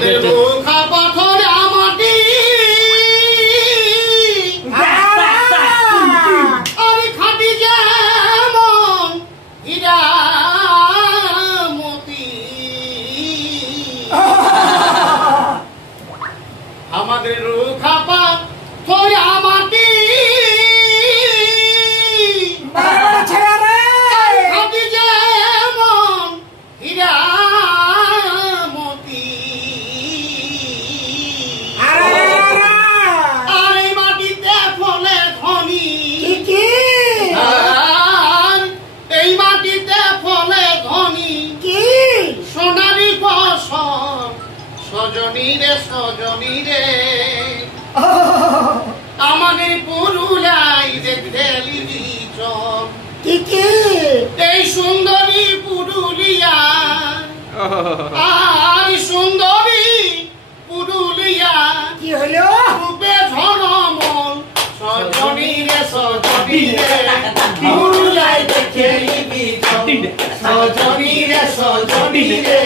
আমাদের রোখা পাথর আমাটি আরে খাটি যেমন হীরা মতি আমাদের রোখা পাথর আমাটি খাটি যেমন হীরা সজনী রে আমাদের পুরুলাই দেখতে এই সুন্দরী পুরুলিয়া আর সুন্দরী পুরুলিয়া কি হলো রূপে ঝলমল সজনী রে পুরুলাই দেখতে সজনী রে